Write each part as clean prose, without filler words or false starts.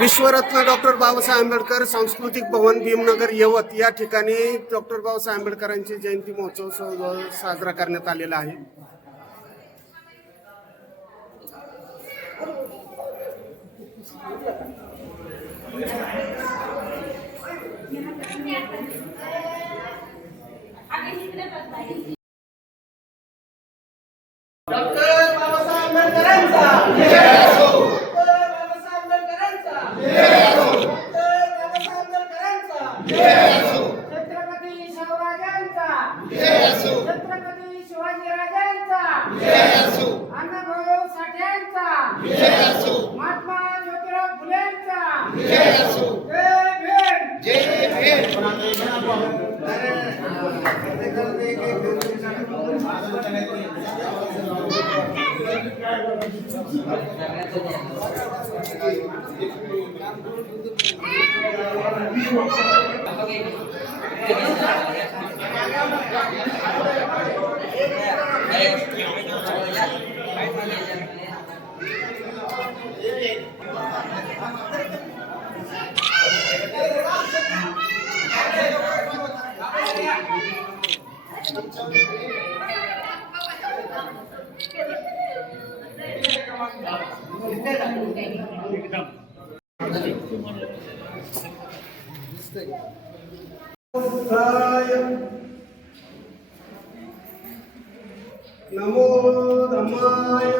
विश्वरत्न doctor Babasaheb Ambedkar सांस्कृतिक भवन भीमनगर यवत या ठिकाणी डॉक्टर बाबासाहेब आंबेडकरांची जयंती महोत्सव साजरा करण्यात आलेला आहे. डॉक्टर बाबासाहेब आंबेडकरांचा छत्रपती शिवरायांचा छत्रपती शिवाजीराजांचा अण्णाभाऊ साठ्यांचा महात्मा ज्योतिराव फुलेंचा जय भीम. नमो धम्माय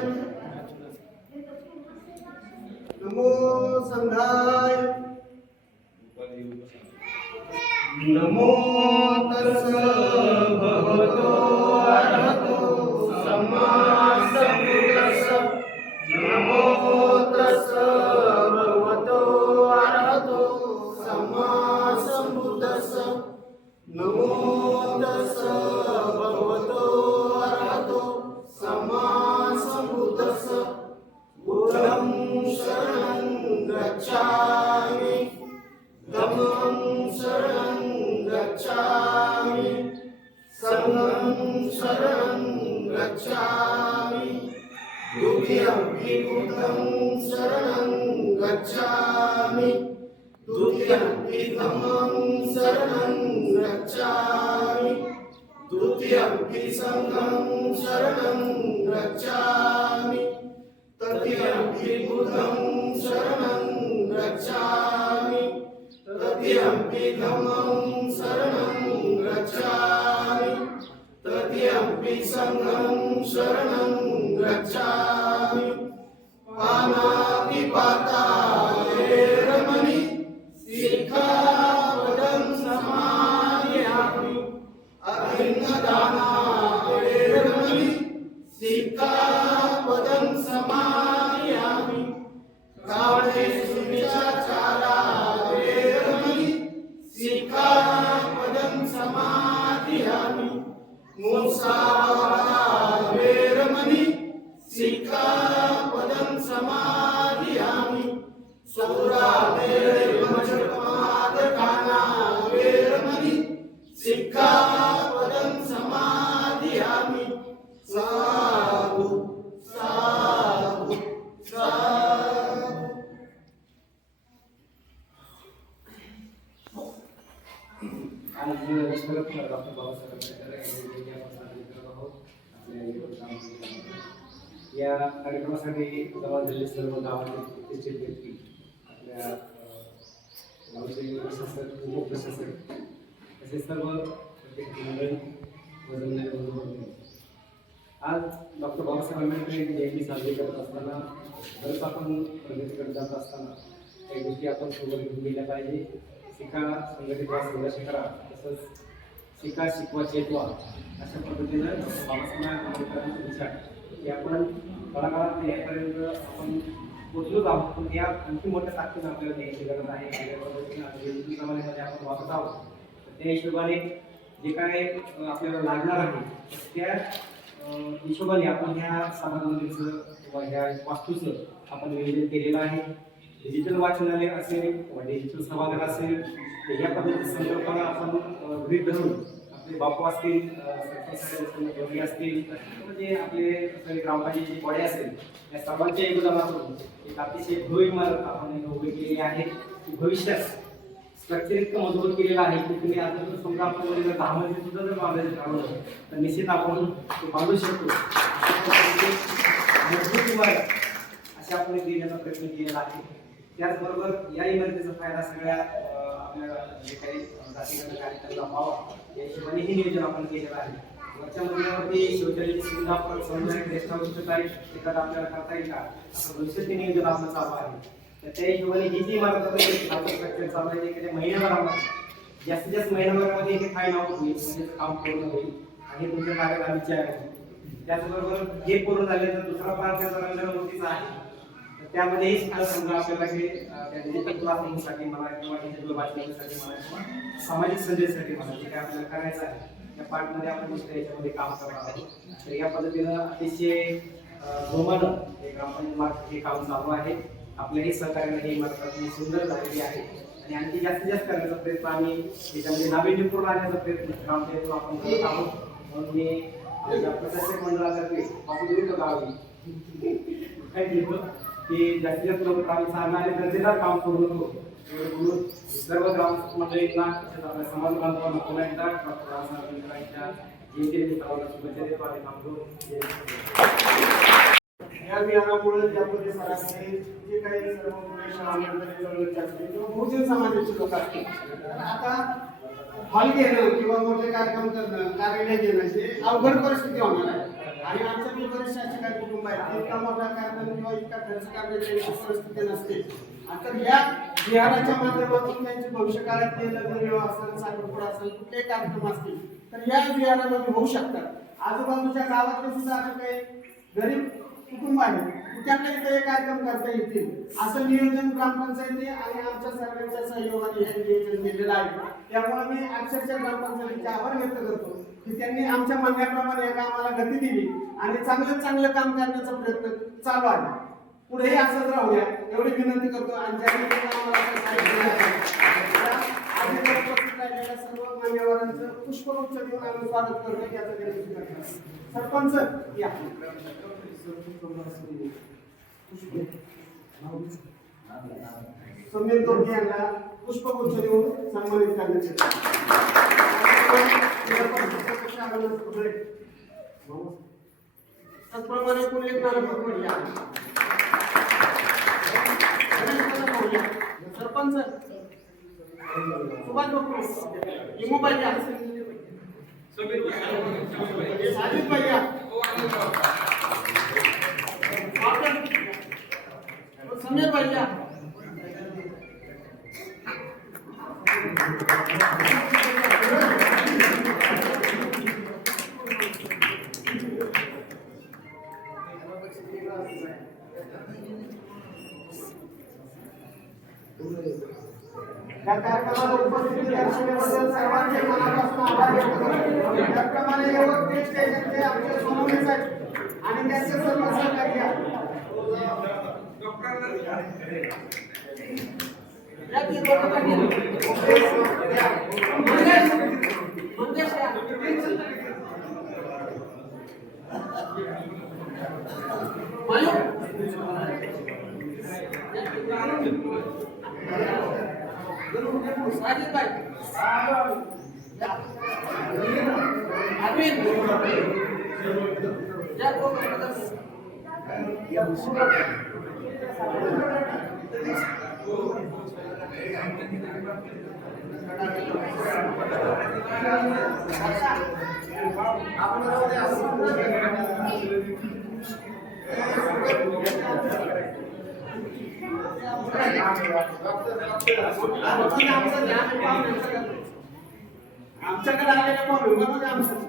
नमो संघाय नमो तस्स भगवतो अरहतो सम्मा संबुद्धिस्स नमो तस्स भगवतो अरहतो सम्मा संबुद्धिस्स नमो तस्स भगवतो अरहतो सम्मा संबुद्धिस्स बुद्धं शरणं गच्छामि धम्मं शरणं गच्छामि संघं शरणं गच्छामि द्वितीयंपि बुद्धं शरणं गच्छामि द्वितीयंपि धम्मं शरणं गच्छामि तृतीयंपि संघं शरणं गच्छामि तृतीयंपि बुद्धं शरणं गच्छामि तृतीयंपि धम्मं शरणं गच्छामि तृतीयंपि संघं शरणं गच्छामि पानातिपाता वेरमणि सिक्खापदं समादयामि अभिन्नदाना वेरमणि सिक्खापदं समादयामि कामेषु मिच्छाचारा वेरमणि सिक्खापदं समादयामि मुसावादा वेरमणि सिक्खापदं समादयामि सौरामेरे मज्जपादकाना वेरमणि सिक्खापदं समादयामि साधु साधु साधु. आज विश्वरत्न डॉक्टर बाबासाहेब आंबेडकर यांची जयंती आपण साजरी करत आहोत आपल्या गावामध्ये. या कार्यक्रमासाठी जमा झालेले सर्व गावातील व्यक्ती आपल्या गावचे प्रशासक उपप्रशासक असे सर्व मंडळी वजनदारी आज डॉक्टर बाबासाहेब आंबेडकर यांची जयंती साजरी करत असताना बरंच आपण प्रगतीकडे जात असताना काही गोष्टी आपण सोबत घेऊन गेल्या पाहिजे. शिका संघटित व्हा संघर्ष करा तसंच शिका शिकवा चेतवा अशा पद्धतीनं बाबासाहेब आंबेडकरांचा विचार की आपण काळाकाळात यापर्यंत आपण पोचलोच आहोत पण या आणखी मोठ्या ताकदीनं आपल्याला द्यायची गरज आहे. त्या पद्धतीने समाजामध्ये आपण वागत आहोत त्या हिशोबाने जे काय आपल्याला लागणार आहे त्या हिशोबाने आपण ह्या समाजमंदिरचं किंवा ह्या वास्तूचं आपण नियोजन केलेलं आहे. डिजिटल वाचनालय असेल किंवा डिजिटल सभागृह असेल या पद्धतीची संकल्पना आपण गृहीत धरून आपले बापू असतील, दोघी असतील, म्हणजे आपले सगळे ग्रामपंचायतीची बॉडी असेल, या सर्वांच्या योगदानातून एक अतिशय भव्य इमारत आपण इथं उभी केलेली आहे. भविष्यात स्ट्रक्चर इतकं मजबूत केलेलं आहे की तुम्ही आता जर समजा आपण 10 मध्ये सुद्धा जर बांधायचं ठरवलं तर निश्चित आपण ते बांधू शकतो. मजबूत इमारत अशा आपण देण्याचा प्रयत्न केलेला आहे. त्याचबरोबर या इमारतीचा फायदा सगळ्या आपल्या जे काही जातीगत कार्यक्रमाला व्हावा या हिशोबाने हे नियोजन आपण केलेलं आहे. वरच्या मजल्यावरती शौचालयाची सुविधा पण समजा गेस्ट हाऊसचं काही एखादं आपल्याला करता येईल का असं भविष्याचे नियोजन आपलं चालू आहे. तर त्या हिशोबाने ही जी इमारत स्ट्रक्चर चालू आहे एखाद्या महिन्याभरामध्ये जास्तीत जास्त महिन्याभरामध्ये हे फाईन आउट होईल, म्हणजे काम पूर्ण होईल आणि तुमच्या कार्यकाळाची आहे. त्याचबरोबर हे पूर्ण झाल्यानंतर दुसरा पार्ट त्याचा रंगनोतीचा आहे. त्यामध्येही सुद्धा समजा आपल्याला हे त्या डिजिटल क्लासरूमसाठी मला किंवा डिजिटल वाचनासाठी मला किंवा सामाजिक संदेशासाठी मला जे काय आपल्याला करायचं आहे त्या पार्टमध्ये आपण दुसऱ्या याच्यामध्ये काम करणार आहोत. तर या पद्धतीनं अतिशय जोमानं हे ग्रामपंचायत हे काम चालू आहे. आपल्याही सहकार्याने ही इमारत अतिशय सुंदर झालेली आहे आणि आणखी जास्तीत जास्त करण्याचा प्रयत्न आम्ही त्याच्यामध्ये नाविन्यपूर्ण आणण्याचा प्रयत्न ग्रामपंचायतीतून आपण करत आहोत. म्हणून मी प्रशासक मंडळातर्फे आपली विरुद्ध गावी की जास्तीत जास्त लोक आम्ही सांगणारे दर्जेदार काम पूर्ण करू म्हणून सर्व ग्राम मंडळींना आपल्या समाज बांधवांना पुन्हा एकदा शुभेच्छा देतो आणि थांबतो. या अभियानामुळे ज्या परिसरामध्ये जे काही सर्व असतील किंवा बहुजन समाजाचे लोक असतील तर आता हॉल घेणं किंवा मोठे कार्यक्रम करणं, कार्यालय घेणं हे अवघड परिस्थिती होणार आहे. आणि आमच्या जे बरेचसे असे काही कुटुंब आहेत इतका मोठा कार्यक्रम किंवा इतका खर्च करण्याची परिस्थिती नसते. तर या विहाराच्या माध्यमातून त्यांचे भविष्य काळातले लग्न विवाह असेल, साखरपुडा असेल, कुठलेही कार्यक्रम असतील तर या विहारामध्ये होऊ शकतात. आजूबाजूच्या गावातले सुद्धा असे काही गरीब कुटुंब आहे त्यांना इथे कार्यक्रम करता येतील असं नियोजन ग्रामपंचायती आणि आमच्या सर्वांच्या सहयोगाने हे नियोजन केलेलं आहे. त्यामुळे मी अक्षरशः ग्रामपंचायतीचे आभार व्यक्त करतो की त्यांनी आमच्या म्हणण्याप्रमाणे या कामाला गती दिली आणि चांगलं काम करण्याचा प्रयत्न चालू आहे. पुढेही असंच राहूया एवढी विनंती करतो. आणि ज्यांनी उपस्थित राहिलेल्या सर्व मान्यवरांचं पुष्पगुच्छ देऊन आम्ही स्वागत करतो. याचं सरपंच या समीर तोडके यांना पुष्पगुच्छ देऊन सन्मानित करण्यात येते. त्याचप्रमाणे पुणे सरपंच सुभाष बापू इमू भैया, साजिद भैया, समीर भैया, या कार्यक्रमाला उपस्थित दर्शवल्याबद्दल सर्वांचे मनापासून आभार व्यक्त करतो. त्याचप्रमाणे यवतमाळ स्टेशनचे आमचे सोनवणे साहेब आणि त्यांचे सर्व सहकारी साजिद भाई, अरविंद, आमच्याकडे आलेल्या पाहुणे आमचं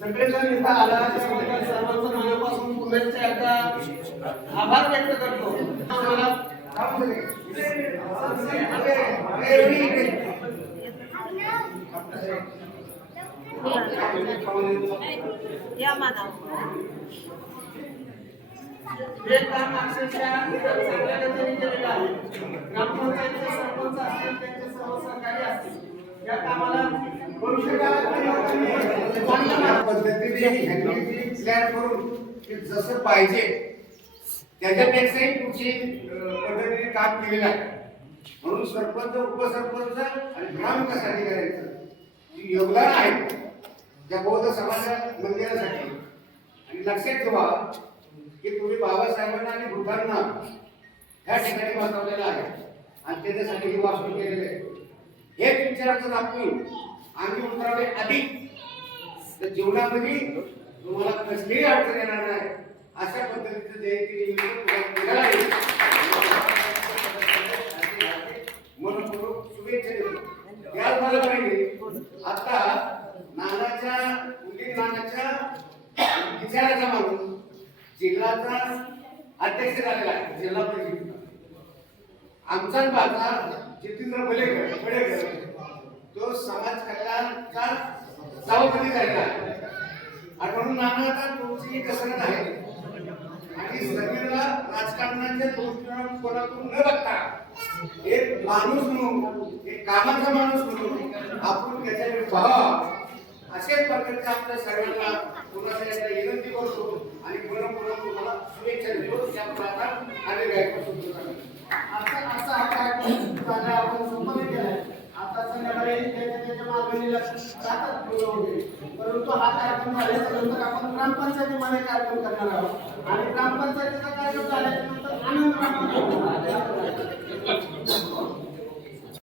सगळेजण इथं आला त्याबद्दल सर्वांचं मनापासून पुन्हा एकदा आभार व्यक्त करतो. मला राहू दे. या माता हे काम अक्षरशः चांगल्या रीतीने केलेलं आहे. ग्रामपंचायतीचे सरपंच असतील, त्यांचे सर्व सहकारी असतील, या कामाला भविष्यकाळात चांगल्या पद्धतीने ह्यांनी प्लॅन करून की जसं पाहिजे त्याच्यापेक्षाही पुढची पद्धतीने काम केलेलं आहे. म्हणून सरपंच, उपसरपंच आणि ग्रामविकास अधिकाऱ्यांचं जे योगदान आहे त्या बौद्ध समाज मंदिरासाठी. आणि लक्षात ठेवा की तुम्ही बाबासाहेबांना आणि बुद्धांना ह्या ठिकाणी बसवलेलं आहे आणि त्याच्यासाठी ही वास्तू केलेली आहे. हे विचारातून आपण आम्ही उतरावे अधिक तर जीवनामध्ये तुम्हाला कसलीही अडचण येणार नाही अशा पद्धतीचं जयंती मनपूर्वक शुभेच्छा देतो. त्याचबरोबर आता नानाच्या नानाच्या विचाराचा माणूस जिल्ह्याचा अध्यक्ष झालेला आहे. जिल्हा परिषद आमचा भाचा जितेंद्र बडेकर तो समाज कल्याणचा सभापती झालेला आहे. आणि म्हणून नाना आता तुमची कसरत आहे आणि सगळ्यांना राजकारणाच्या दृष्टिकोनातून न बघता एक माणूस म्हणून, एक कामाचा माणूस म्हणून आपण त्याच्याकडे पाहावा अशाच प्रकारचे आपल्या सर्वांना पुन्हा विनंती करतो आणि पुन्हा तुम्हाला शुभेच्छा देतो. त्यामुळे आता आलेले आहे असा हा कार्यक्रम आपण संपन्न केलाय. आता संध्याकाळी त्याच्या मागणीला जातात वगैरे, परंतु हा कार्यक्रम झाल्याच्या नंतर आपण ग्रामपंचायतीमध्ये कार्यक्रम करणार आहोत आणि ग्रामपंचायतीचा कार्यक्रम झाल्याच्या